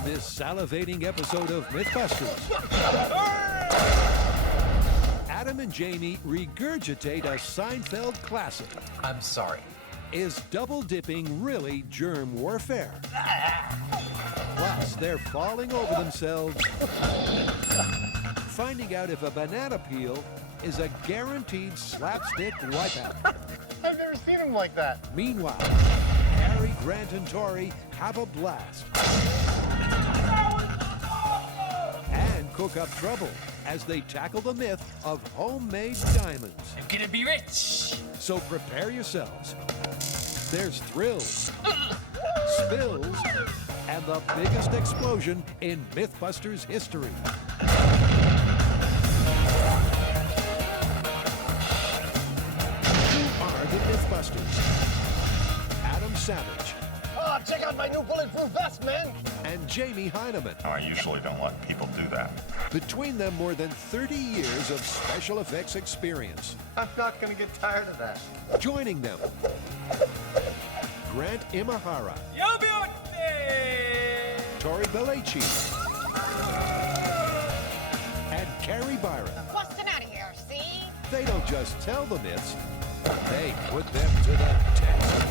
On this salivating episode of MythBusters, Adam and Jamie regurgitate a Seinfeld classic. I'm sorry. Is double dipping really germ warfare? Plus, they're falling over themselves, finding out if a banana peel is a guaranteed slapstick wipeout. I've never seen him like that. Meanwhile, Kari, Grant, and Tory have a blast and cook up trouble as they tackle the myth of homemade diamonds. I'm gonna be rich. So prepare yourselves. There's thrills, spills, and the biggest explosion in MythBusters history. Who are the MythBusters? Adam Savage. Oh, check out my new bulletproof vest, man. And Jamie Heineman. I usually don't let people do that. Between them, more than 30 years of special effects experience. I'm not gonna get tired of that. Joining them, Grant Imahara, Tory Belleci, and Kari Byron. Busting out of here, see? They don't just tell the myths, they put them to the test.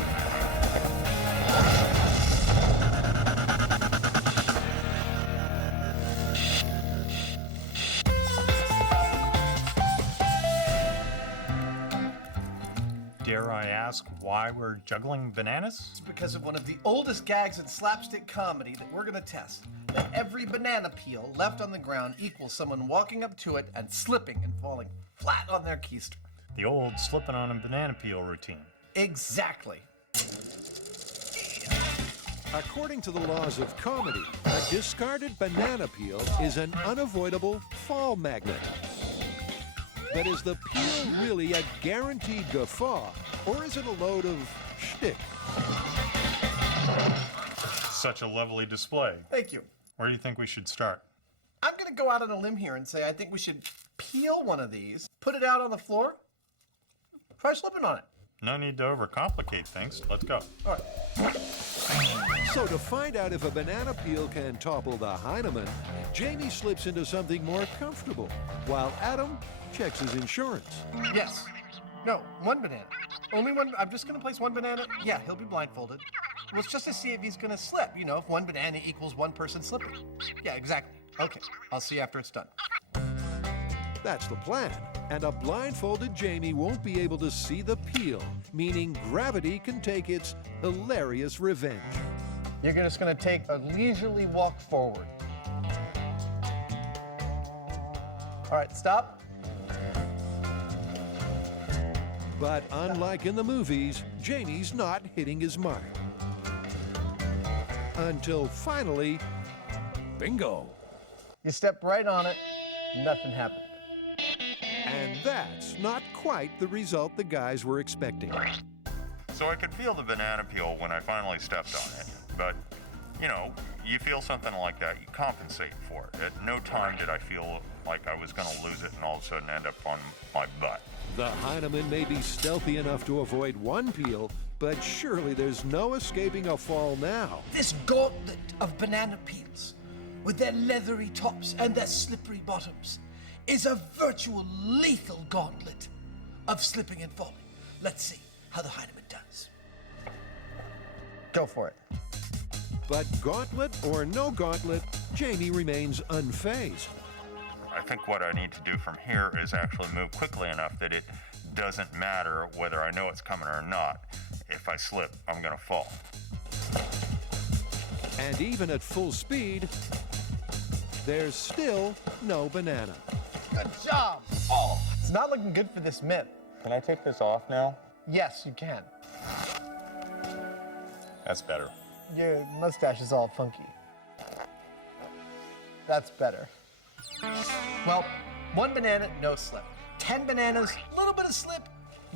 Dare I ask why we're juggling bananas? It's because of one of the oldest gags in slapstick comedy that we're gonna test. That every banana peel left on the ground equals someone walking up to it and slipping and falling flat on their keister. The old slipping on a banana peel routine. Exactly. According to the laws of comedy, a discarded banana peel is an unavoidable fall magnet. But is the peel really a guaranteed guffaw, or is it a load of shtick? Such a lovely display. Thank you. Where do you think we should start? I'm gonna go out on a limb here and say I think we should peel one of these, put it out on the floor, try slipping on it. No need to overcomplicate things. Let's go. All right. So to find out if a banana peel can topple the Heineman, Jamie slips into something more comfortable, while Adam checks his insurance. Yes. No, one banana. Only one. I'm just gonna place one banana. Yeah, he'll be blindfolded. Well, it's just to see if he's gonna slip. You know, if one banana equals one person slipping. Yeah, exactly. Okay, I'll see you after it's done. That's the plan. And a blindfolded Jamie won't be able to see the peel, meaning gravity can take its hilarious revenge. You're just gonna take a leisurely walk forward. All right, stop. But unlike in the movies, Jamie's not hitting his mark. Until finally, bingo! You step right on it, nothing happened. And that's not quite the result the guys were expecting. So I could feel the banana peel when I finally stepped on it. But, you know, you feel something like that, you compensate for it. At no time did I feel like I was going to lose it and all of a sudden end up on my butt. The Heineman may be stealthy enough to avoid one peel, but surely there's no escaping a fall now. This gauntlet of banana peels, with their leathery tops and their slippery bottoms, is a virtual lethal gauntlet of slipping and falling. Let's see how the Heineman does. Go for it. But gauntlet or no gauntlet, Jamie remains unfazed. I think what I need to do from here is actually move quickly enough that it doesn't matter whether I know it's coming or not. If I slip, I'm going to fall. And even at full speed, there's still no banana. Good job. Oh, it's not looking good for this myth. Can I take this off now? Yes, you can. That's better. Your mustache is all funky. That's better. Well, one banana, no slip. 10 bananas, a little bit of slip,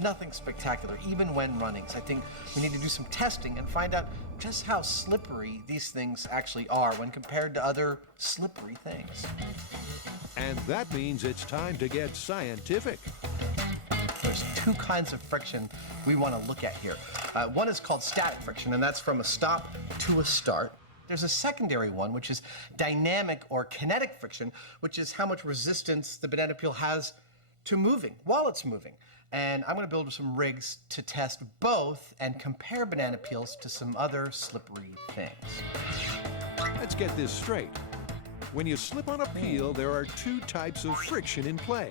nothing spectacular, even when running. So I think we need to do some testing and find out just how slippery these things actually are when compared to other slippery things. And that means it's time to get scientific. There's two kinds of friction we want to look at here. One is called static friction, and that's from a stop to a start. There's a secondary one, which is dynamic or kinetic friction, which is how much resistance the banana peel has to moving while it's moving. And I'm going to build some rigs to test both and compare banana peels to some other slippery things. Let's get this straight. When you slip on a peel, there are two types of friction in play.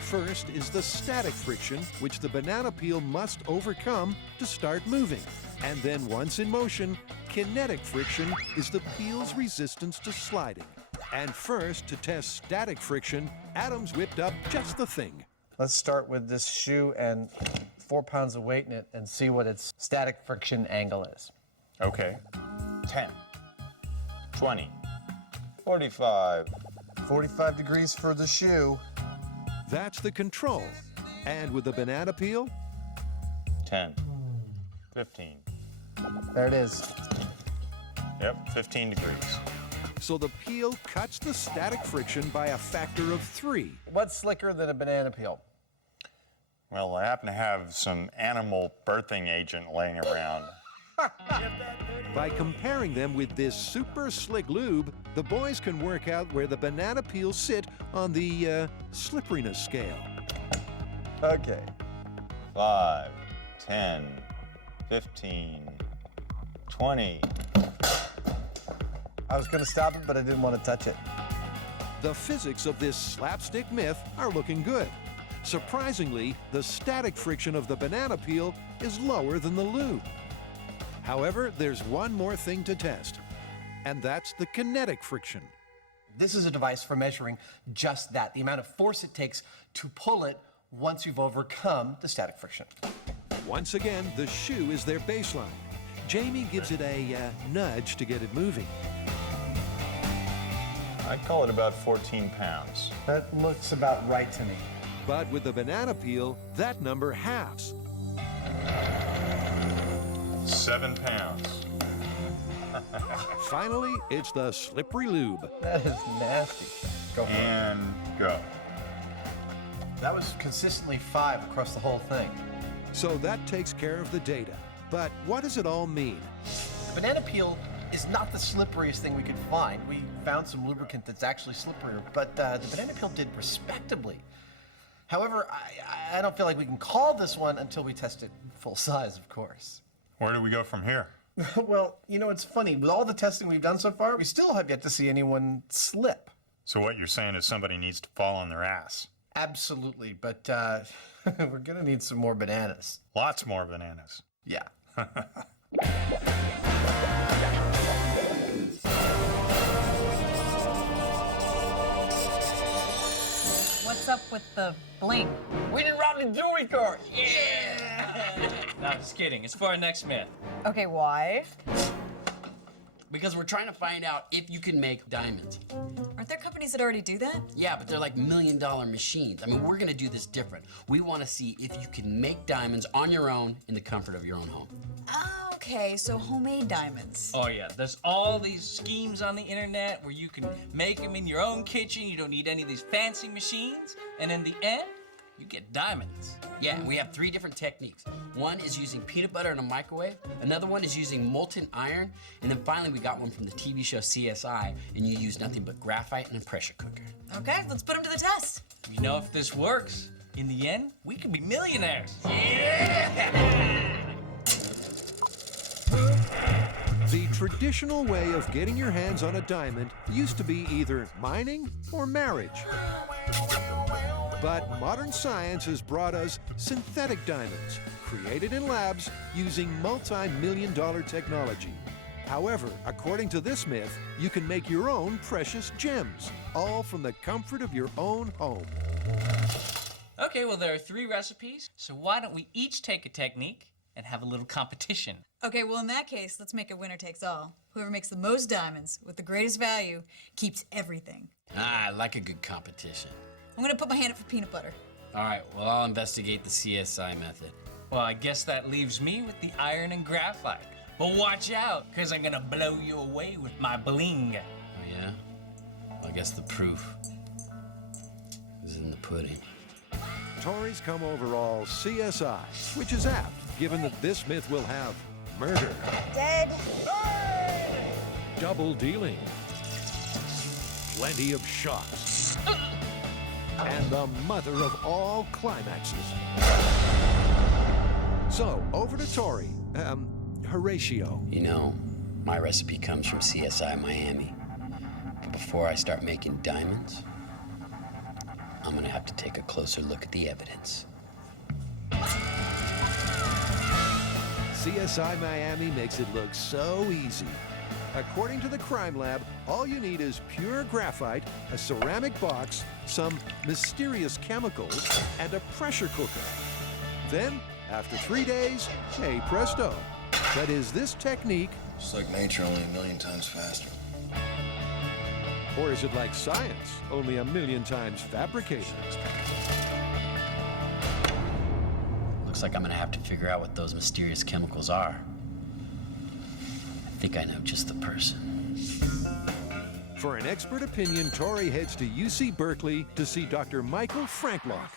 First is the static friction, which the banana peel must overcome to start moving. And then once in motion, kinetic friction is the peel's resistance to sliding. And first, to test static friction, Adam's whipped up just the thing. Let's start with this shoe and 4 pounds of weight in it and see what its static friction angle is. Okay. 10, 20, 45. 45 degrees for the shoe. That's the control. And with the banana peel, 10, 15. There it is. Yep, 15 degrees. so the peel cuts the static friction by a factor of 3. What's slicker than a banana peel? Well, I happen to have some animal birthing agent laying around. By comparing them with this super slick lube, the boys can work out where the banana peels sit on the slipperiness scale. Okay. 5, 10, 15, 20. I was going to stop it, but I didn't want to touch it. The physics of this slapstick myth are looking good. Surprisingly, the static friction of the banana peel is lower than the lube. However, there's one more thing to test, and that's the kinetic friction. This is a device for measuring just that, the amount of force it takes to pull it once you've overcome the static friction. Once again, the shoe is their baseline. Jamie gives it a nudge to get it moving. I'd call it about 14 pounds. That looks about right to me. But with the banana peel, that number halves. 7 pounds. Finally, it's the slippery lube. That is nasty. Go for it. And go. That was consistently 5 across the whole thing. So that takes care of the data. But what does it all mean? The banana peel is not the slipperiest thing we could find. We found some lubricant that's actually slipperier, but the banana peel did respectably. However, I don't feel like we can call this one until we test it full size, of course. Where do we go from here? Well, you know, it's funny. With all the testing we've done so far, we still have yet to see anyone slip. So what you're saying is somebody needs to fall on their ass. Absolutely, but we're gonna need some more bananas. Lots more bananas. Yeah. What's up with the bling? We didn't rob the jewelry car! Yeah! No, just kidding. It's for our next myth. Okay, why? Because we're trying to find out if you can make diamonds. Aren't there companies that already do that? Yeah, but they're like $1 million machines. I mean, we're gonna do this different. We wanna see if you can make diamonds on your own in the comfort of your own home. Oh, okay, so homemade diamonds. Oh, yeah. There's all these schemes on the internet where you can make them in your own kitchen. You don't need any of these fancy machines. And in the end, you get diamonds. Yeah, and we have 3 different techniques. One is using peanut butter in a microwave. Another one is using molten iron. And then finally, we got one from the TV show CSI, and you use nothing but graphite and a pressure cooker. Okay, let's put them to the test. You know, if this works, in the end, we could be millionaires. The traditional way of getting your hands on a diamond used to be either mining or marriage. But modern science has brought us synthetic diamonds, created in labs using multi-million-dollar technology. However, according to this myth, you can make your own precious gems, all from the comfort of your own home. Okay, well, there are 3 recipes, so why don't we each take a technique and have a little competition? Okay, well, in that case, let's make it winner takes all. Whoever makes the most diamonds with the greatest value keeps everything. Ah, I like a good competition. I'm gonna put my hand up for peanut butter. All right, well, I'll investigate the CSI method. Well, I guess that leaves me with the iron and graphite. But watch out, because I'm gonna blow you away with my bling. Oh, yeah? Well, I guess the proof is in the pudding. Tory's come over all CSI, which is apt, given that this myth will have murder, Dead. double dealing, plenty of shocks, and the mother of all climaxes. So, over to Tory, Horatio. You know, my recipe comes from CSI Miami. But before I start making diamonds, I'm gonna have to take a closer look at the evidence. CSI Miami makes it look so easy. According to the crime lab, all you need is pure graphite, a ceramic box, some mysterious chemicals, and a pressure cooker. Then, after 3 days, hey presto. But is this technique, It's like nature, only a million times faster. or is it like science, only a million times fabricated? Looks like I'm gonna have to figure out what those mysterious chemicals are. I think I know just the person. For an expert opinion, Tory heads to UC Berkeley to see Dr. Michael Franklock.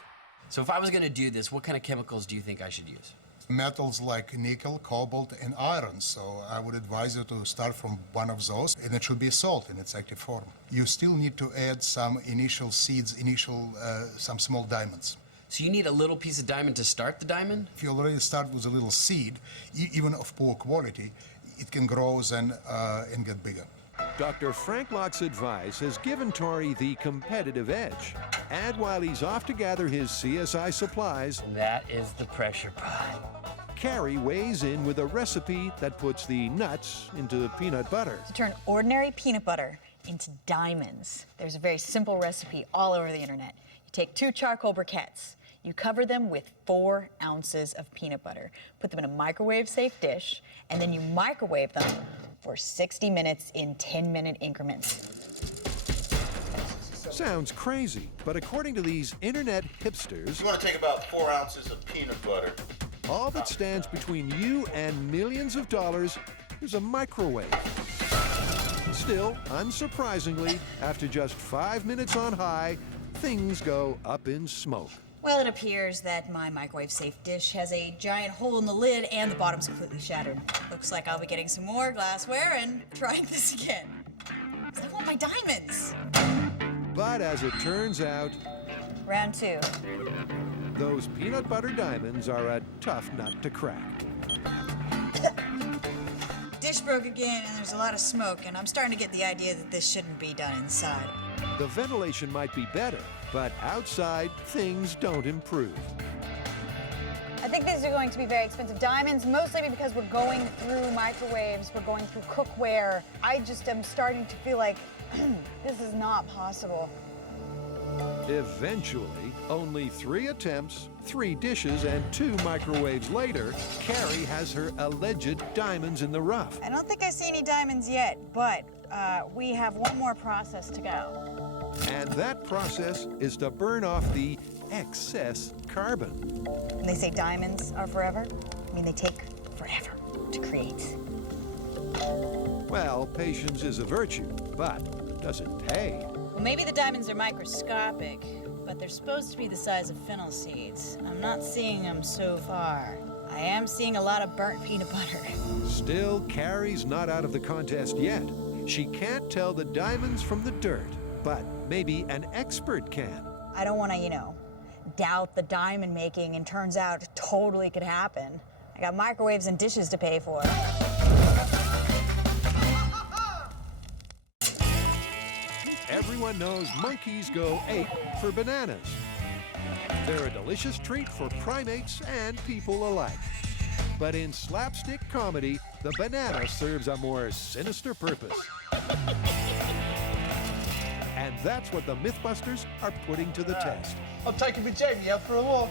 So if I was gonna do this, what kind of chemicals do you think I should use? Metals like nickel, cobalt, and iron. So I would advise you to start from one of those, and it should be salt in its active form. You still need to add some initial seeds, some small diamonds. So you need a little piece of diamond to start the diamond? If you already start with a little seed, even of poor quality, it can grow and get bigger. Dr. Franklock's advice has given Tory the competitive edge. And while he's off to gather his CSI supplies, That is the pressure pot. Kari weighs in with a recipe that puts the nuts into peanut butter. To turn ordinary peanut butter into diamonds. There's a very simple recipe all over the internet. You take 2 charcoal briquettes. You cover them with 4 ounces of peanut butter. Put them in a microwave-safe dish, and then you microwave them for 60 minutes in 10-minute increments. Sounds crazy, but according to these internet hipsters, You want to take about 4 ounces of peanut butter. all that stands between you and millions of dollars is a microwave. Still, unsurprisingly, after just 5 minutes on high, things go up in smoke. Well, it appears that my microwave-safe dish has a giant hole in the lid and the bottom's completely shattered. Looks like I'll be getting some more glassware and trying this again. 'Cause I want my diamonds. But as it turns out, Round 2. those peanut butter diamonds are a tough nut to crack. Dish broke again, and there's a lot of smoke, and I'm starting to get the idea that this shouldn't be done inside. The ventilation might be better, but outside, things don't improve. I think these are going to be very expensive diamonds, mostly because we're going through microwaves, we're going through cookware. I just am starting to feel like this is not possible. Eventually, only 3 attempts, 3 dishes, and 2 microwaves later, Kari has her alleged diamonds in the rough. I don't think I see any diamonds yet, but we have one more process to go. And that process is to burn off the excess carbon. When they say diamonds are forever, I mean they take forever to create. Well, patience is a virtue, but does it pay? Well, maybe the diamonds are microscopic, but they're supposed to be the size of fennel seeds. I'm not seeing them so far. I am seeing a lot of burnt peanut butter. Still, Kari's not out of the contest yet. She can't tell the diamonds from the dirt, but maybe an expert can. I don't want to, doubt the diamond making, and turns out it totally could happen. I got microwaves and dishes to pay for. Everyone knows monkeys go ape for bananas. They're a delicious treat for primates and people alike. But in slapstick comedy, the banana serves a more sinister purpose. And that's what the MythBusters are putting to the test. I'm taking me Jamie out for a walk.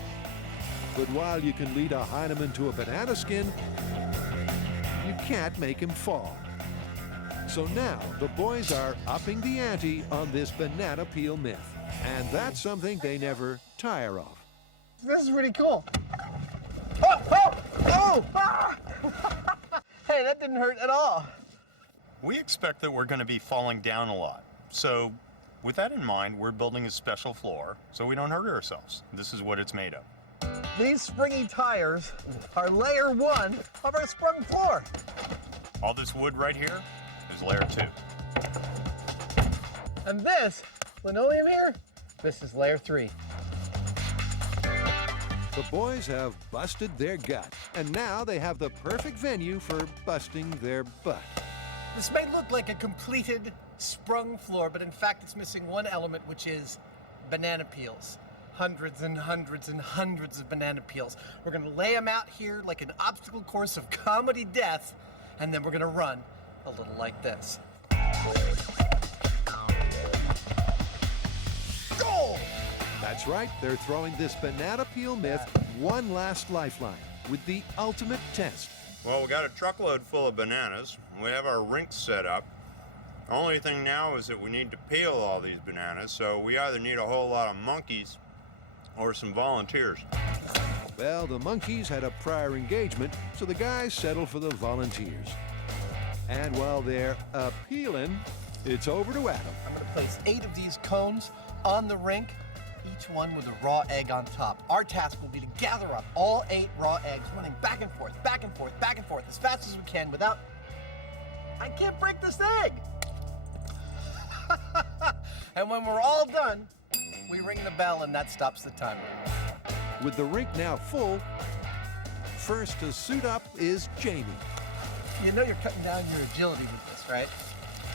But while you can lead a Heineman to a banana skin, you can't make him fall. So now the boys are upping the ante on this banana peel myth. And that's something they never tire of. This is really cool. Oh! Oh! Oh! Ah! Hey, that didn't hurt at all. We expect that we're going to be falling down a lot. So with that in mind, we're building a special floor so we don't hurt ourselves. This is what it's made of. These springy tires are layer 1 of our sprung floor. All this wood right here, is layer 2. And this linoleum here, this is layer 3. The boys have busted their gut, and now they have the perfect venue for busting their butt. This may look like a completed sprung floor, but in fact it's missing one element, which is banana peels. Hundreds and hundreds and hundreds of banana peels. We're gonna lay them out here like an obstacle course of comedy death, and then we're gonna run a little like this. Goal! That's right, they're throwing this banana peel myth one last lifeline with the ultimate test. Well, we got a truckload full of bananas. We have our rink set up. The only thing now is that we need to peel all these bananas, so we either need a whole lot of monkeys or some volunteers. Well, the monkeys had a prior engagement, so the guys settled for the volunteers. And while they're peeling, it's over to Adam. I'm gonna place 8 of these cones on the rink, each one with a raw egg on top. Our task will be to gather up all 8 raw eggs, running back and forth, back and forth, back and forth, as fast as we can without... I can't break this egg! And when we're all done, we ring the bell and that stops the timer. With the rink now full, first to suit up is Jamie. You know you're cutting down your agility with this, right?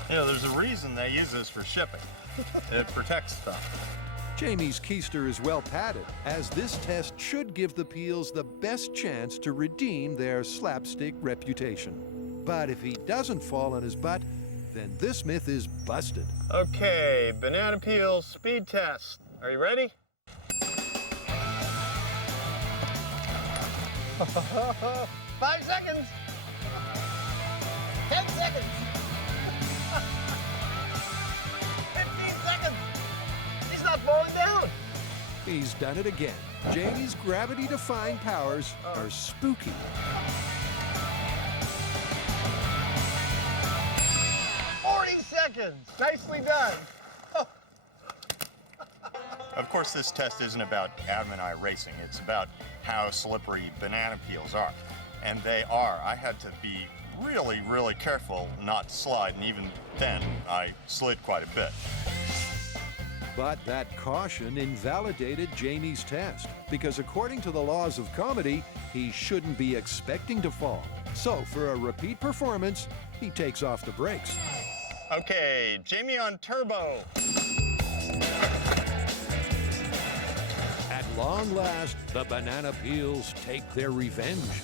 You know, there's a reason they use this for shipping. It protects stuff. Jamie's keister is well padded, as this test should give the peels the best chance to redeem their slapstick reputation. But if he doesn't fall on his butt, then this myth is busted. Okay, banana peel speed test. Are you ready? 5 seconds. 10 seconds. 15 seconds. He's not falling down. He's done it again. Jamie's gravity-defying powers are spooky. Nicely done. Of course, this test isn't about Adam and I racing. It's about how slippery banana peels are. And they are. I had to be really, really careful not to slide, and even then, I slid quite a bit. But that caution invalidated Jamie's test, because according to the laws of comedy, he shouldn't be expecting to fall. So for a repeat performance, he takes off the brakes. Okay, Jamie on turbo. At long last, the banana peels take their revenge.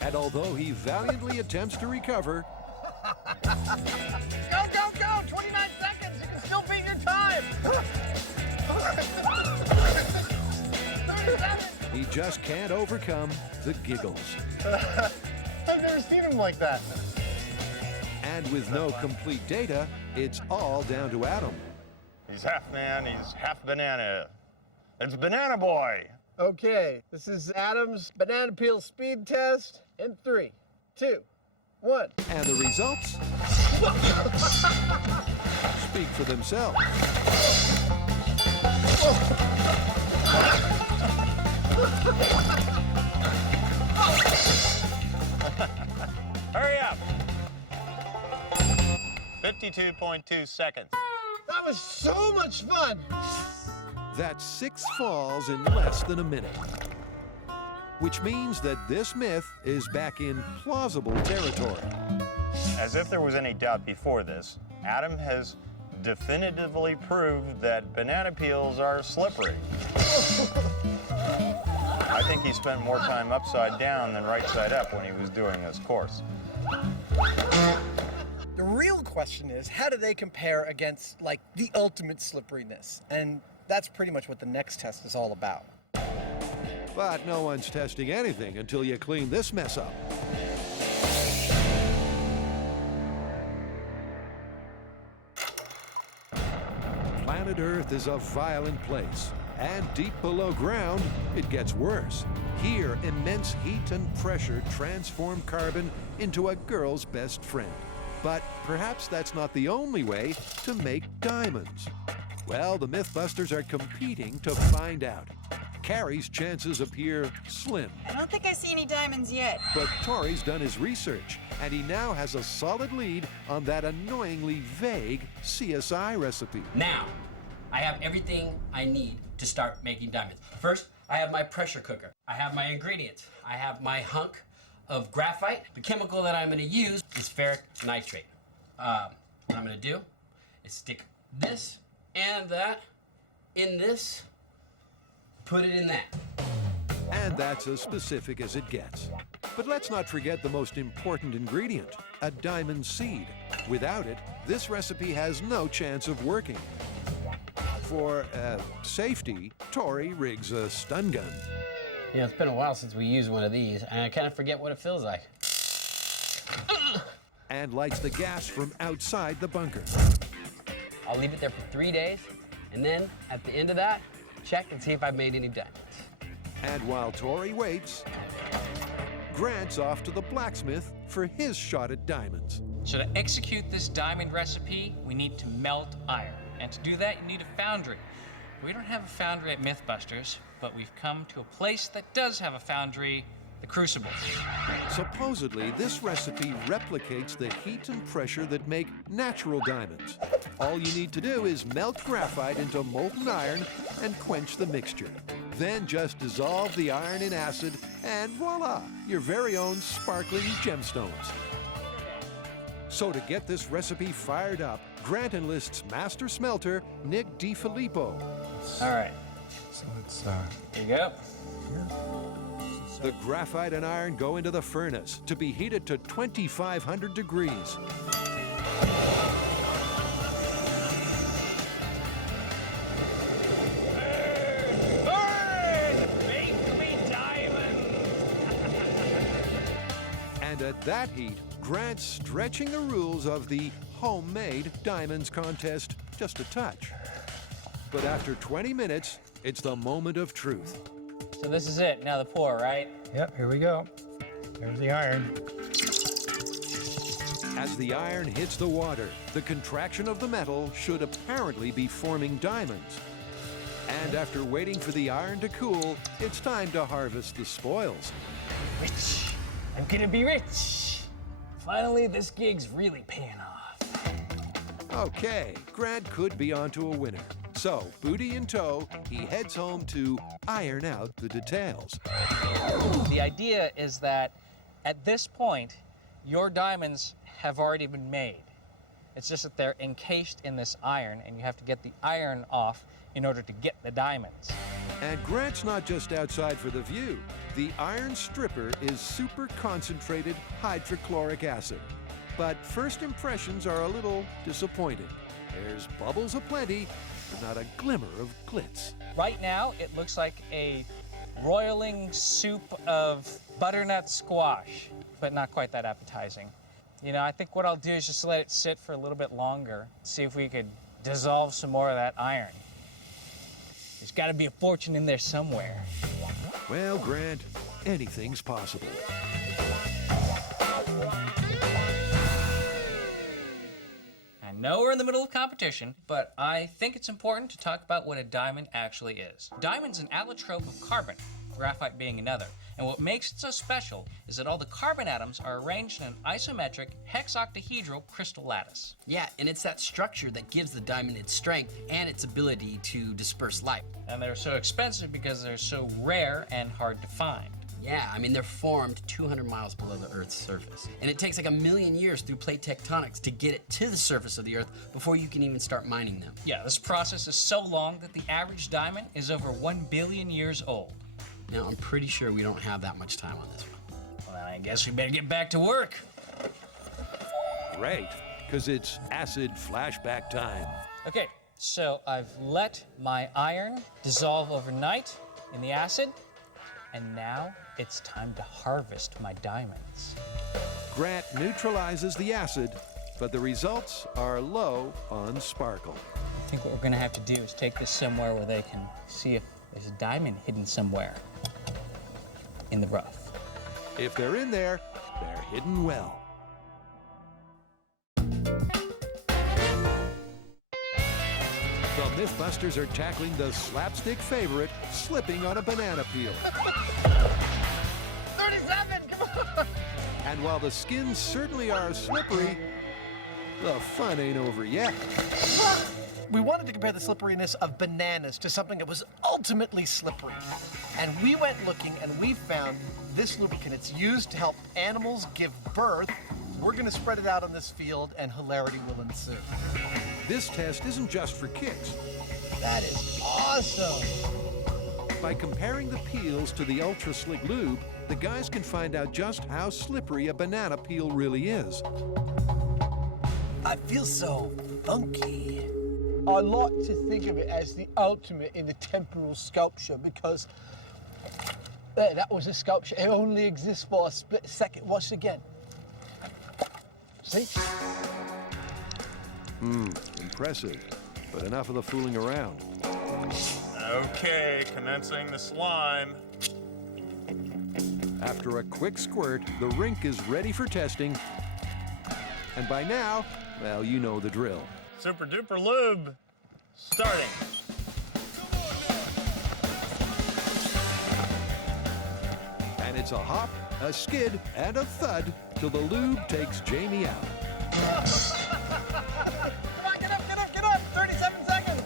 And although he valiantly attempts to recover, Go, go, go! 29 seconds! You can still beat your time! 30 seconds! he just can't overcome the giggles. I've never seen him like that. And with no complete data, it's all down to Adam. He's half man, he's half banana. It's Banana Boy. Okay, this is Adam's banana peel speed test in 3, 2, 1. And the results speak for themselves. Hurry up. 52.2 seconds. That was so much fun! That's 6 falls in less than a minute. Which means that this myth is back in plausible territory. As if there was any doubt before this, Adam has definitively proved that banana peels are slippery. I think he spent more time upside down than right side up when he was doing this course. The real question is, how do they compare against, like, the ultimate slipperiness? And that's pretty much what the next test is all about. But no one's testing anything until you clean this mess up. Planet Earth is a violent place, and deep below ground, it gets worse. Here, immense heat and pressure transform carbon into a girl's best friend. But perhaps that's not the only way to make diamonds. Well, the MythBusters are competing to find out. Kari's chances appear slim. I don't think I see any diamonds yet. But Tory's done his research, and he now has a solid lead on that annoyingly vague CSI recipe. Now, I have everything I need to start making diamonds. First, I have my pressure cooker. I have my ingredients. I have my hunk of graphite. The chemical that I'm going to use is ferric nitrate. What I'm going to do is stick this and that in this, put it in that. And that's as specific as it gets. But let's not forget the most important ingredient, a diamond seed. Without it, this recipe has no chance of working. For safety, Tory rigs a stun gun. You know, it's been a while since we used one of these, and I kind of forget what it feels like. And lights the gas from outside the bunker. I'll leave it there for 3 days, and then at the end of that, check and see if I've made any diamonds. And while Tory waits, Grant's off to the blacksmith for his shot at diamonds. So to execute this diamond recipe, we need to melt iron. And to do that, you need a foundry. We don't have a foundry at MythBusters, but we've come to a place that does have a foundry, the Crucible. Supposedly, this recipe replicates the heat and pressure that make natural diamonds. All you need to do is melt graphite into molten iron and quench the mixture. Then just dissolve the iron in acid, and voila, your very own sparkling gemstones. So to get this recipe fired up, Grant enlists master smelter Nick DiFilippo. All right. So it's There you go. The graphite and iron go into the furnace to be heated to 2,500 degrees. Make me diamond! And at that heat, Grant's stretching the rules of the homemade diamonds contest just a touch. But after 20 minutes, it's the moment of truth. So this is it, now the pour, right? Yep, here we go. There's the iron. As the iron hits the water, the contraction of the metal should apparently be forming diamonds. And after waiting for the iron to cool, it's time to harvest the spoils. Rich. I'm gonna be rich. Finally, this gig's really paying off. Okay, Grant could be onto a winner. So, booty in tow, he heads home to iron out the details. The idea is that at this point, your diamonds have already been made. It's just that they're encased in this iron, and you have to get the iron off in order to get the diamonds. And Grant's not just outside for the view. The iron stripper is super concentrated hydrochloric acid. But first impressions are a little disappointing. There's bubbles aplenty, but not a glimmer of glitz. Right now, it looks like a roiling soup of butternut squash, but not quite that appetizing. You know, I think what I'll do is just let it sit for a little bit longer, see if we could dissolve some more of that iron. There's got to be a fortune in there somewhere. Well, Grant, anything's possible. I know we're in the middle of competition, but I think it's important to talk about what a diamond actually is. Diamond's an allotrope of carbon, graphite being another. And what makes it so special is that all the carbon atoms are arranged in an isometric hexoctahedral crystal lattice. Yeah, and it's that structure that gives the diamond its strength and its ability to disperse light. And they're so expensive because they're so rare and hard to find. Yeah, I mean, they're formed 200 miles below the Earth's surface. And it takes like 1,000,000 years through plate tectonics to get it to the surface of the Earth before you can even start mining them. Yeah, this process is so long that the average diamond is over 1 billion years old. Now, I'm pretty sure we don't have that much time on this one. Well, I guess we better get back to work. Great, because it's acid flashback time. Okay, so I've let my iron dissolve overnight in the acid, and now it's time to harvest my diamonds. Grant neutralizes the acid, but the results are low on sparkle. I think what we're gonna have to do is take this somewhere where they can see if there's a diamond hidden somewhere in the rough. If they're in there, they're hidden well. The MythBusters are tackling the slapstick favorite, slipping on a banana peel. 37, come on! And while the skins certainly are slippery, the fun ain't over yet. We wanted to compare the slipperiness of bananas to something that was ultimately slippery. And we went looking and we found this lubricant. It's used to help animals give birth. We're gonna spread it out on this field and hilarity will ensue. This test isn't just for kids. That is awesome. By comparing the peels to the ultra slick lube, the guys can find out just how slippery a banana peel really is. I feel so funky. I like to think of it as the ultimate in the temporal sculpture because that was a sculpture. It only exists for a split second. Watch it again. See? Impressive, but enough of the fooling around. Okay, commencing the slime. After a quick squirt, the rink is ready for testing. And by now, well, you know the drill. Super duper lube, starting. And it's a hop, a skid, and a thud till the lube takes Jamie out. Come on, get up! 37 seconds!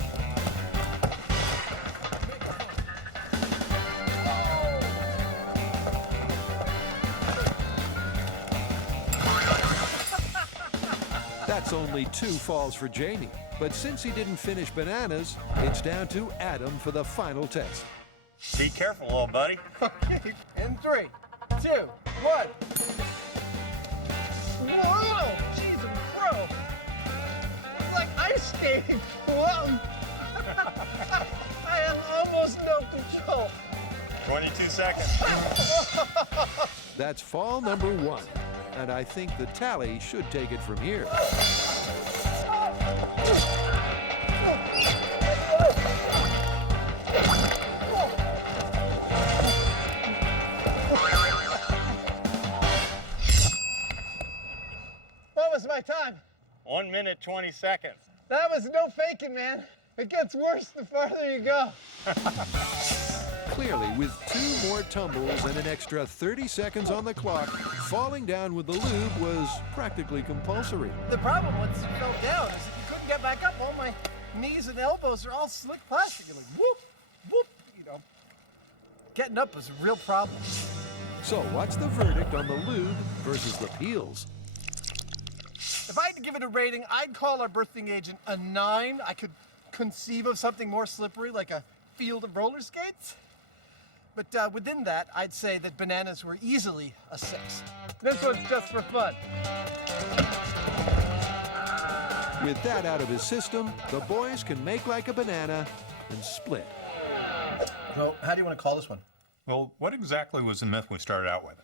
That's only 2 falls for Jamie. But since he didn't finish bananas, it's down to Adam for the final test. Be careful, little buddy. Okay, in 3, 2, 1. Whoa! Jeez, bro! It's like ice skating. Whoa! I have almost no control. 22 seconds. That's fall number 1. And I think the tally should take it from here. What was my time? 1 minute, 20 seconds. That was no faking, man. It gets worse the farther you go. Clearly, with 2 more tumbles and an extra 30 seconds on the clock, falling down with the lube was practically compulsory. The problem once you fell down is that you couldn't get back up. All my knees and elbows are all slick plastic. You're like, whoop, whoop, you know. Getting up was a real problem. So what's the verdict on the lube versus the peels? If I had to give it a rating, I'd call our birthing agent a 9. I could conceive of something more slippery, like a field of roller skates. But within that, I'd say that bananas were easily a 6. This one's just for fun. With that out of his system, the boys can make like a banana and split. So, how do you want to call this one? Well, what exactly was the myth we started out with?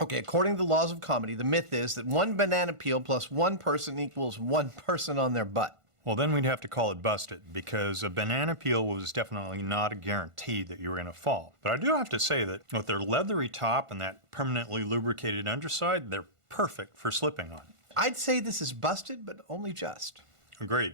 Okay, according to the laws of comedy, the myth is that 1 banana peel plus 1 person equals 1 person on their butt. Well, then we'd have to call it busted, because a banana peel was definitely not a guarantee that you were going to fall. But I do have to say that with their leathery top and that permanently lubricated underside, they're perfect for slipping on. I'd say this is busted, but only just. Agreed.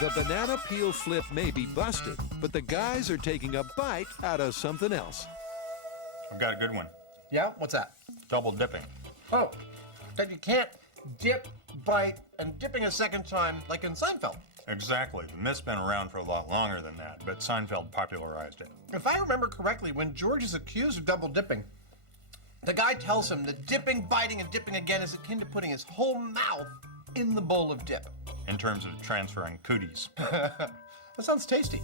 The banana peel flip may be busted, but the guys are taking a bite out of something else. I've got a good one. Yeah? What's that? Double dipping. Oh, that you can't dip, bite, and dipping a second time like in Seinfeld. Exactly. The myth's been around for a lot longer than that, but Seinfeld popularized it. If I remember correctly, when George is accused of double dipping, the guy tells him that dipping, biting, and dipping again is akin to putting his whole mouth in the bowl of dip. In terms of transferring cooties. That sounds tasty.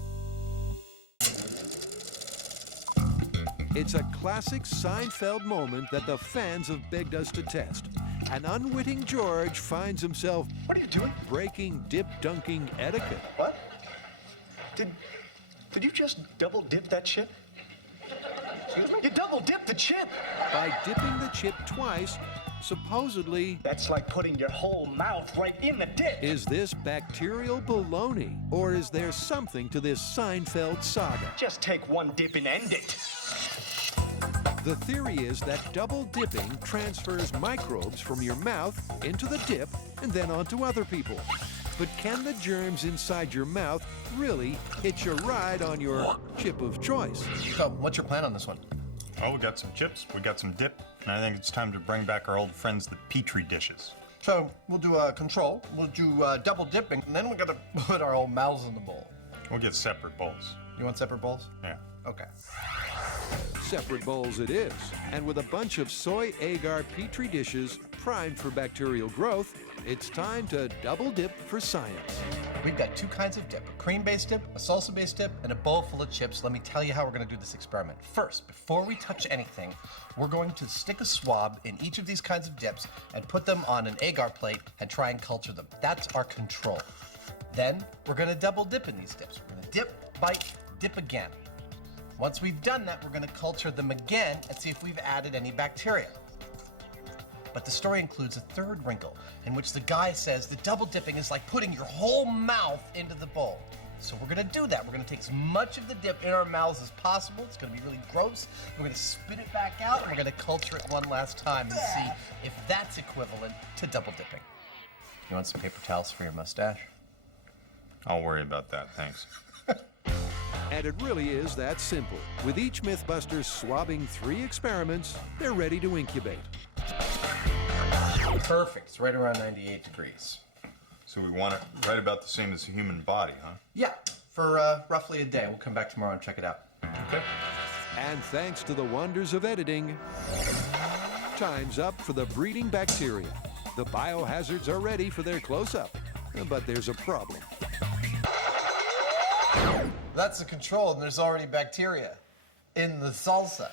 It's a classic Seinfeld moment that the fans have begged us to test. An unwitting George finds himself What are you doing? breaking dip-dunking etiquette. What? Did you just double dip that chip? Excuse me? You double dipped the chip! By dipping the chip twice, supposedly, That's like putting your whole mouth right in the dip. is this bacterial baloney, or is there something to this Seinfeld saga? Just take one dip and end it. The theory is that double dipping transfers microbes from your mouth into the dip and then onto other people. But can the germs inside your mouth really hitch a ride on your chip of choice? So, what's your plan on this one? Oh, we got some chips, we got some dip, and I think it's time to bring back our old friends, the Petri dishes. So, we'll do control, we'll do double dipping, and then we're gonna put our old mouths in the bowl. We'll get separate bowls. You want separate bowls? Yeah. Okay. Separate bowls it is, and with a bunch of soy agar Petri dishes primed for bacterial growth, it's time to double dip for science. We've got two kinds of dip, a cream-based dip, a salsa-based dip, and a bowl full of chips. Let me tell you how we're gonna do this experiment. First, before we touch anything, we're going to stick a swab in each of these kinds of dips and put them on an agar plate and try and culture them. That's our control. Then, we're gonna double dip in these dips. We're gonna dip, bite, dip again. Once we've done that, we're gonna culture them again and see if we've added any bacteria. But the story includes a third wrinkle, in which the guy says that double dipping is like putting your whole mouth into the bowl. So we're gonna do that. We're gonna take as much of the dip in our mouths as possible. It's gonna be really gross. We're gonna spit it back out, and we're gonna culture it one last time and see if that's equivalent to double dipping. You want some paper towels for your mustache? I'll worry about that, thanks. And it really is that simple. With each MythBusters swabbing 3 experiments, they're ready to incubate. Perfect. It's right around 98 degrees. So we want it right about the same as the human body, huh? Yeah, for roughly a day. We'll come back tomorrow and check it out. Okay. And thanks to the wonders of editing, time's up for the breeding bacteria. The biohazards are ready for their close-up, but there's a problem. That's the control, and there's already bacteria in the salsa.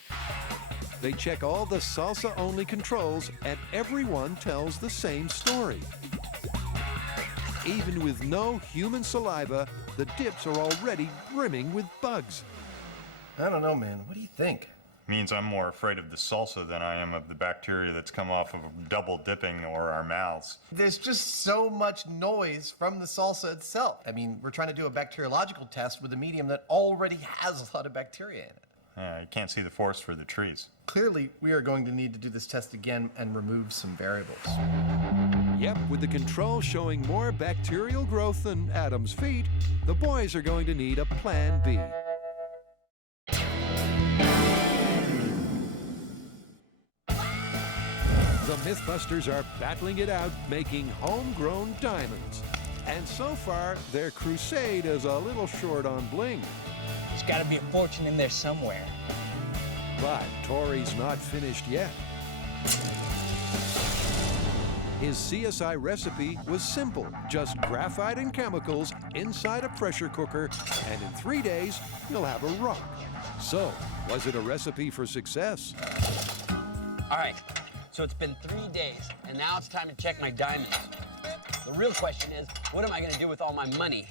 They check all the salsa-only controls, and everyone tells the same story. Even with no human saliva, the dips are already brimming with bugs. I don't know, man. What do you think? Means I'm more afraid of the salsa than I am of the bacteria that's come off of double dipping or our mouths. There's just so much noise from the salsa itself. I mean, we're trying to do a bacteriological test with a medium that already has a lot of bacteria in it. You can't see the forest for the trees. Clearly, we are going to need to do this test again and remove some variables. Yep, with the control showing more bacterial growth than Adam's feet, the boys are going to need a plan B. The MythBusters are battling it out, making homegrown diamonds. And so far, their crusade is a little short on bling. There's got to be a fortune in there somewhere. But Tory's not finished yet. His CSI recipe was simple, just graphite and chemicals inside a pressure cooker, and in 3 days, you'll have a rock. So, was it a recipe for success? All right, so it's been 3 days, and now it's time to check my diamonds. The real question is, what am I gonna do with all my money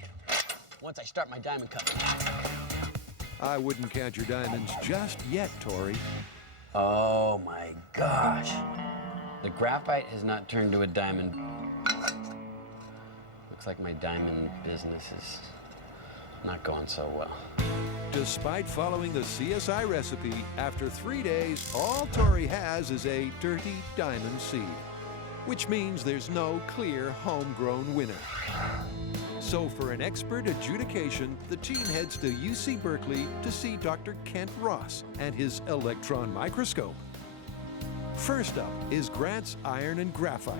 once I start my diamond company? I wouldn't count your diamonds just yet, Tory. Oh my gosh. The graphite has not turned to a diamond. Looks like my diamond business is not going so well. Despite following the CSI recipe, after 3 days, all Tory has is a dirty diamond seed, which means there's no clear homegrown winner. So for an expert adjudication, the team heads to UC Berkeley to see Dr. Kent Ross and his electron microscope. First up is Grant's iron and graphite.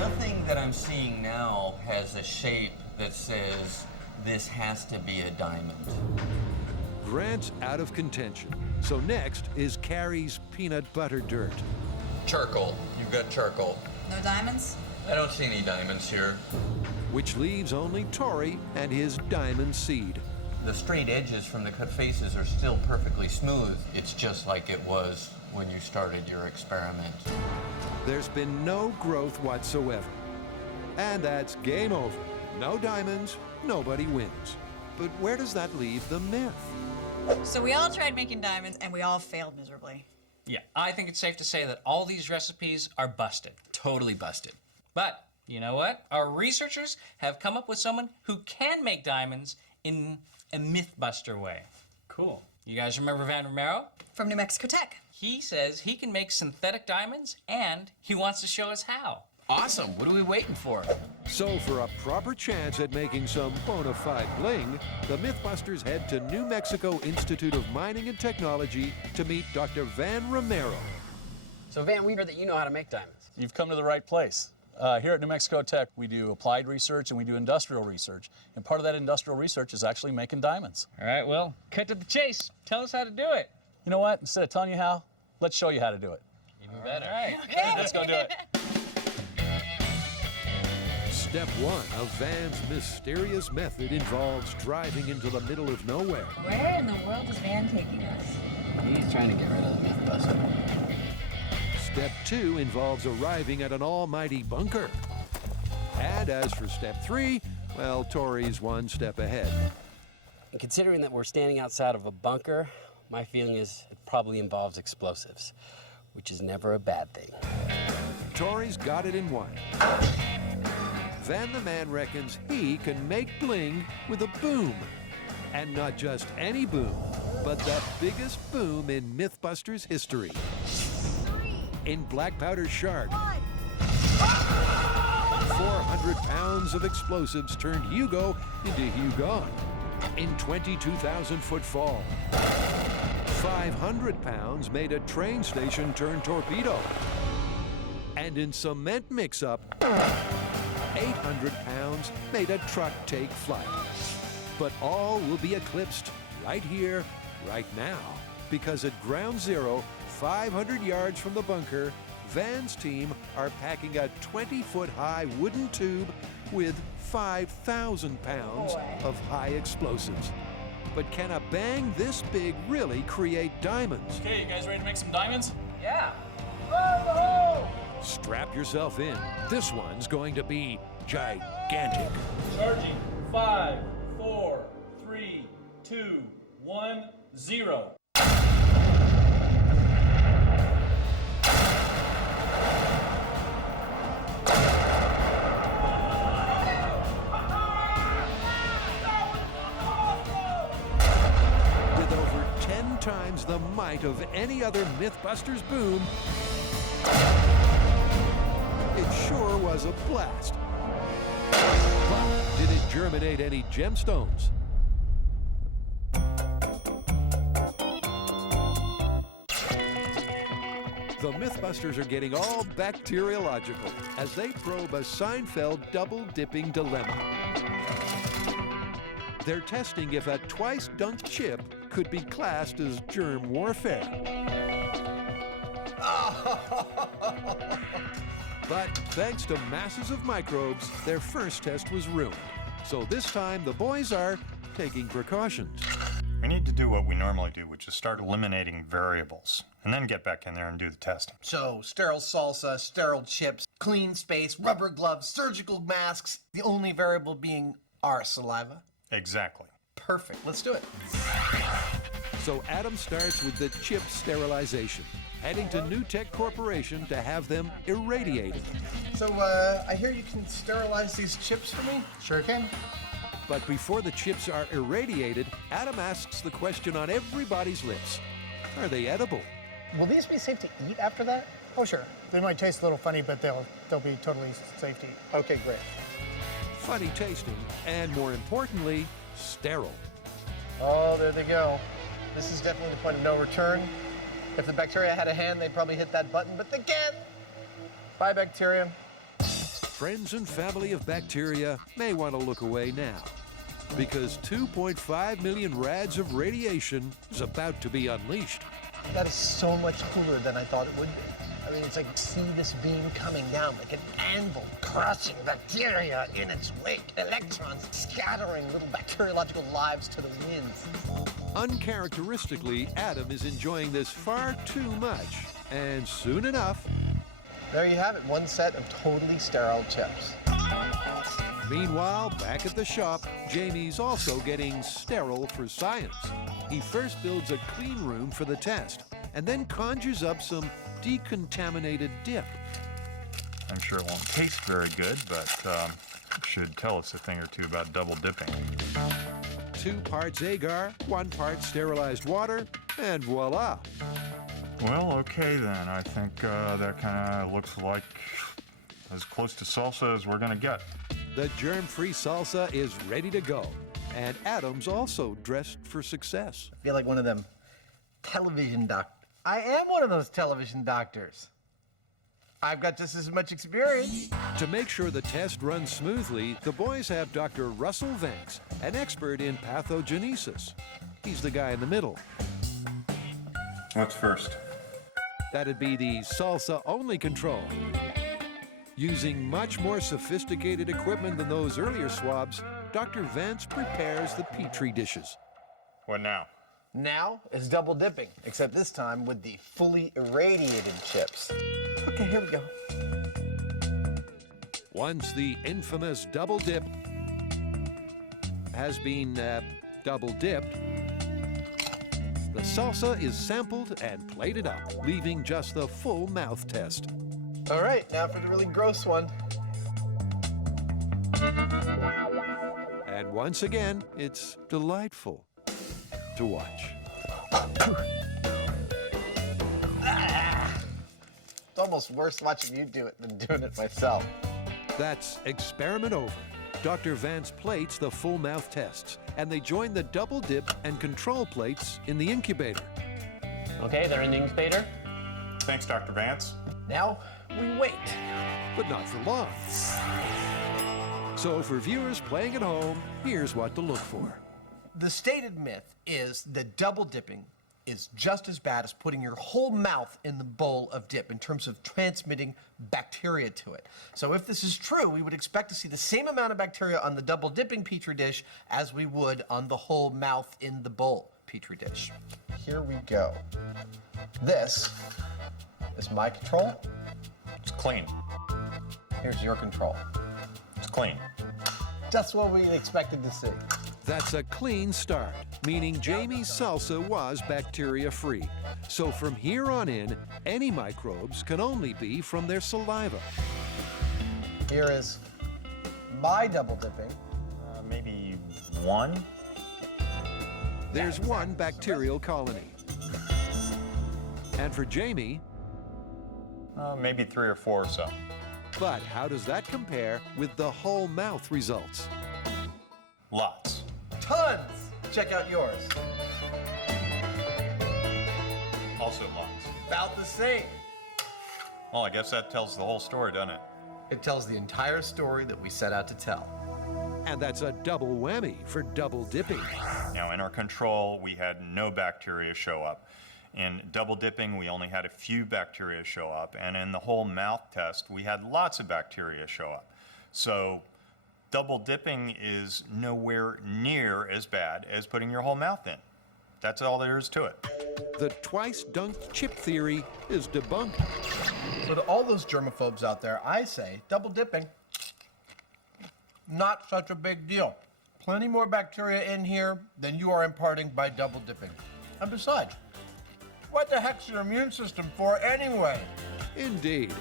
Nothing that I'm seeing now has a shape that says this has to be a diamond. Grant's out of contention. So next is Kari's peanut butter dirt. Charcoal. You've got charcoal. No diamonds? I don't see any diamonds here. Which leaves only Tory and his diamond seed. The straight edges from the cut faces are still perfectly smooth. It's just like it was when you started your experiment. There's been no growth whatsoever. And that's game over. No diamonds, nobody wins. But where does that leave the myth? So we all tried making diamonds and we all failed miserably. Yeah, I think it's safe to say that all these recipes are busted. Totally busted. But you know what? Our researchers have come up with someone who can make diamonds in a MythBuster way. Cool. You guys remember Van Romero? From New Mexico Tech. He says he can make synthetic diamonds, and he wants to show us how. Awesome. What are we waiting for? So for a proper chance at making some bona fide bling, the MythBusters head to New Mexico Institute of Mining and Technology to meet Dr. Van Romero. So, Van, we heard that you know how to make diamonds. You've come to the right place. Here at New Mexico Tech, we do applied research and we do industrial research. And part of that industrial research is actually making diamonds. All right, well, cut to the chase. Tell us how to do it. You know what? Instead of telling you how, let's show you how to do it. Even better. All right. Okay. Let's go do it. Step 1 of Van's mysterious method involves driving into the middle of nowhere. Where in the world is Van taking us? He's trying to get rid of the MythBuster. Step 2 involves arriving at an almighty bunker. And as for step 3, well, Tory's one step ahead. And considering that we're standing outside of a bunker, my feeling is it probably involves explosives, which is never a bad thing. Tory's got it in one. Van the man reckons he can make bling with a boom. And not just any boom, but the biggest boom in MythBusters history. In black powder shard, 400 pounds of explosives turned Hugo into Hugon. In 22,000-foot fall, 500 pounds made a train station turn torpedo. And in cement mix-up, 800 pounds made a truck take flight. But all will be eclipsed right here, right now, because at ground zero, 500 yards from the bunker, Van's team are packing a 20-foot-high wooden tube with 5,000 pounds of high explosives. But can a bang this big really create diamonds? Okay, you guys ready to make some diamonds? Yeah. Strap yourself in. This one's going to be gigantic. Charging. 5, 4, 3, 2, 1, 0. With over 10 times the might of any other MythBusters boom, it sure was a blast. But did it germinate any gemstones? The MythBusters are getting all bacteriological as they probe a Seinfeld double-dipping dilemma. They're testing if a twice-dunked chip could be classed as germ warfare. But thanks to masses of microbes, their first test was ruined. So this time, the boys are taking precautions. We need to do what we normally do, which is start eliminating variables, and then get back in there and do the testing. So, sterile salsa, sterile chips, clean space, rubber gloves, surgical masks, the only variable being our saliva. Exactly. Perfect. Let's do it. So Adam starts with the chip sterilization, heading to New Tech Corporation to have them irradiated. So, I hear you can sterilize these chips for me? Sure can. But before the chips are irradiated, Adam asks the question on everybody's lips. Are they edible? Will these be safe to eat after that? Oh, sure. They might taste a little funny, but they'll be totally safe to eat. Okay, great. Funny tasting, and more importantly, sterile. Oh, there they go. This is definitely the point of no return. If the bacteria had a hand, they'd probably hit that button, but they can't. Bye, bacteria. Friends and family of bacteria may want to look away now, because 2.5 million rads of radiation is about to be unleashed. That is so much cooler than I thought it would be. I mean, it's like, see this beam coming down like an anvil, crushing bacteria in its wake. Electrons scattering little bacteriological lives to the winds. Uncharacteristically, Adam is enjoying this far too much, and soon enough... There you have it, one set of totally sterile chips. Meanwhile, back at the shop, Jamie's also getting sterile for science. He first builds a clean room for the test, and then conjures up some decontaminated dip. I'm sure it won't taste very good, but it should tell us a thing or two about double dipping. 2 parts agar, 1 part sterilized water, and voila. Well, okay then. I think that kind of looks like as close to salsa as we're gonna get. The germ-free salsa is ready to go. And Adam's also dressed for success. I feel like one of them television I am one of those television doctors. I've got just as much experience. To make sure the test runs smoothly, the boys have Dr. Russell Vance, an expert in pathogenesis. He's the guy in the middle. What's first? That'd be the salsa-only control. Using much more sophisticated equipment than those earlier swabs, Dr. Vance prepares the Petri dishes. What now? Now is double dipping, except this time with the fully irradiated chips. Okay, here we go. Once the infamous double dip has been double dipped, the salsa is sampled and plated up, leaving just the full mouth test. All right, now for the really gross one. And once again, it's delightful to watch. It's almost worse watching you do it than doing it myself. That's experiment over. Dr. Vance plates the full mouth tests, and they join the double dip and control plates in the incubator. Okay, they're in the incubator. Thanks, Dr. Vance. Now we wait. But not for long. So for viewers playing at home, here's what to look for. The stated myth is that double dipping is just as bad as putting your whole mouth in the bowl of dip in terms of transmitting bacteria to it. So if this is true, we would expect to see the same amount of bacteria on the double dipping Petri dish as we would on the whole mouth in the bowl Petri dish. Here we go. This is my control. It's clean. Here's your control. It's clean. Just what we expected to see. That's a clean start, meaning Jamie's salsa was bacteria-free. So from here on in, any microbes can only be from their saliva. Here is my double dipping. Maybe 1? There's 1 bacterial colony. And for Jamie, Maybe 3 or 4 or so. but how does that compare with the whole mouth results? Lots. Tons! Check out yours. Also lots. About the same. Well, I guess that tells the whole story, doesn't it? It tells the entire story that we set out to tell. And that's a double whammy for double dipping. Now, in our control, we had no bacteria show up. In double dipping, we only had a few bacteria show up. And in the whole mouth test, we had lots of bacteria show up. So double dipping is nowhere near as bad as putting your whole mouth in. That's all there is to it. The twice-dunked chip theory is debunked. So to all those germaphobes out there, I say double dipping, not such a big deal. Plenty more bacteria in here than you are imparting by double dipping. And besides, what the heck's your immune system for anyway? Indeed.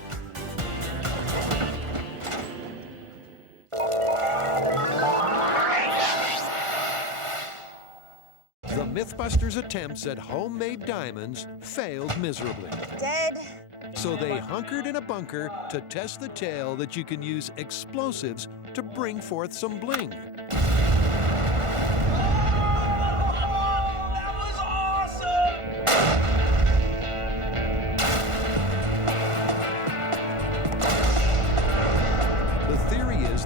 The MythBusters' attempts at homemade diamonds failed miserably. Dead. So they hunkered in a bunker to test the tale that you can use explosives to bring forth some bling.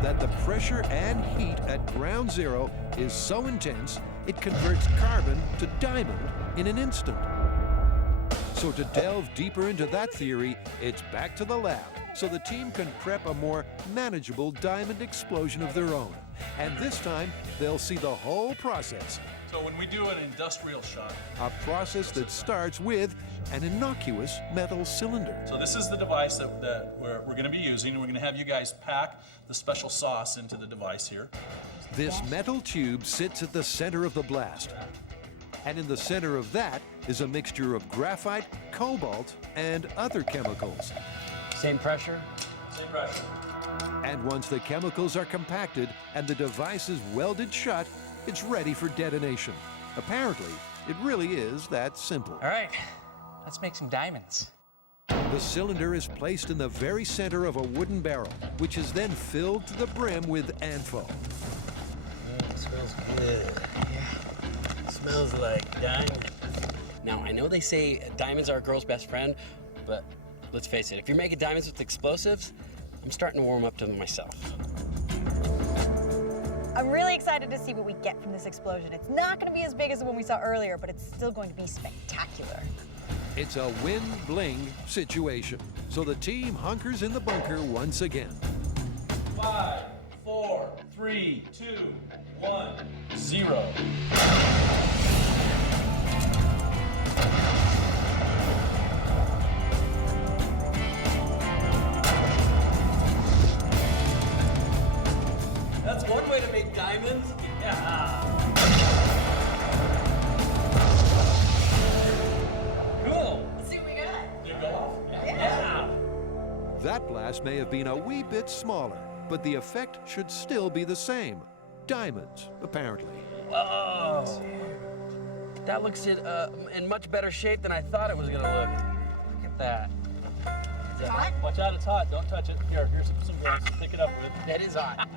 That the pressure and heat at ground zero is so intense, it converts carbon to diamond in an instant. So to delve deeper into that theory, it's back to the lab so the team can prep a more manageable diamond explosion of their own. And this time, they'll see the whole process. So when we do an industrial shot, A process that starts with an innocuous metal cylinder. so this is the device that we're going to be using, and we're going to have you guys pack the special sauce into the device here. This metal tube sits at the center of the blast. And in the center of that is a mixture of graphite, cobalt, and other chemicals. Same pressure. Same pressure. And once the chemicals are compacted and the device is welded shut, It's ready for detonation. Apparently, it really is that simple. All right, let's make some diamonds. The cylinder is placed in the very center of a wooden barrel, which is then filled to the brim with ANFO. It smells good. Yeah, it smells like diamonds. Now, I know they say diamonds are a girl's best friend, but let's face it, if you're making diamonds with explosives, I'm starting to warm up to them myself. I'm really excited to see what we get from this explosion. It's not going to be as big as the one we saw earlier, but it's still going to be spectacular. It's a win-bling situation, so the team hunkers in the bunker once again. 5, 4, 3, 2, 1, 0. That's one way to make diamonds. Yeah. Cool. Let's see what we got. Did it go off? Yeah. That blast may have been a wee bit smaller, but the effect should still be the same. Diamonds, apparently. Oh. That looks in much better shape than I thought it was going to look. Look at that. Hot? Watch out, it's hot. Don't touch it. Here's some gloves to pick it up with. That is hot.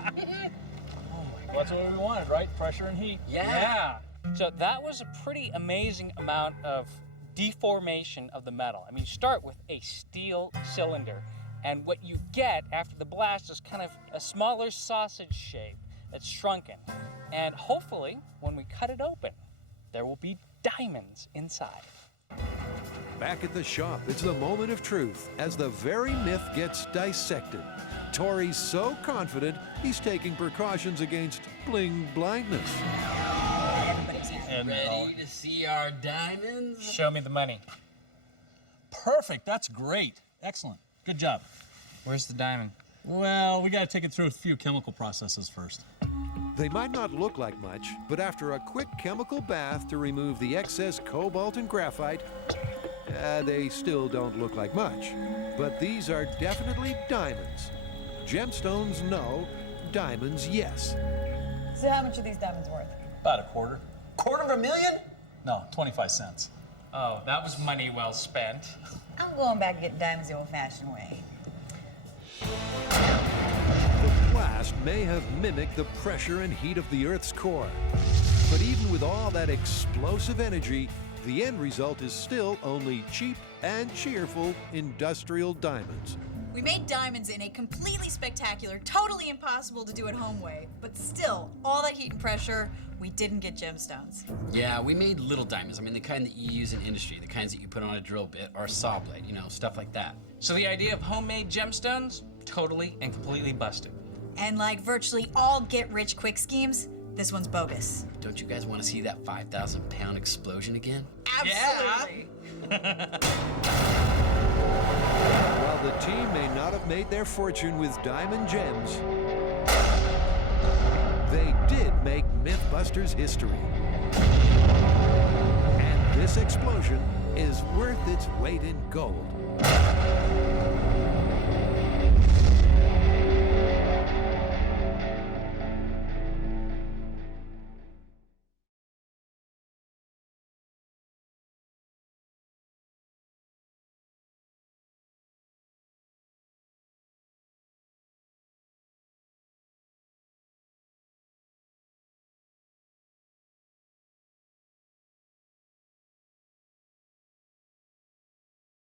Well, that's what we wanted, right? Pressure and heat. Yeah. So that was a pretty amazing amount of deformation of the metal. I mean, you start with a steel cylinder, and what you get after the blast is kind of a smaller sausage shape that's shrunken. And hopefully, when we cut it open, there will be diamonds inside. Back at the shop, it's the moment of truth as the very myth gets dissected. Tory's so confident, he's taking precautions against bling blindness. And Ready to see our diamonds? Show me the money. perfect. That's great. Excellent. Good job. Where's the diamond? Well, we got to take it through a few chemical processes first. They might not look like much, but after a quick chemical bath to remove the excess cobalt and graphite, they still don't look like much. But these are definitely diamonds. Gemstones, no. Diamonds, yes. So how much are these diamonds worth? About a quarter. $250,000? No, 25 cents. Oh, that was money well spent. I'm going back and getting diamonds the old-fashioned way. The blast may have mimicked the pressure and heat of the Earth's core. But even with all that explosive energy, the end result is still only cheap and cheerful industrial diamonds. We made diamonds in a completely spectacular, totally impossible to do at home way, but still, all that heat and pressure, we didn't get gemstones. Yeah, we made little diamonds. I mean, the kind that you use in industry, the kinds that you put on a drill bit or a saw blade, you know, stuff like that. So the idea of homemade gemstones, totally and completely busted. And like virtually all get-rich-quick schemes, this one's bogus. Don't you guys want to see that 5,000-pound explosion again? Absolutely. While the team may not have made their fortune with diamond gems, they did make MythBusters history. And this explosion is worth its weight in gold.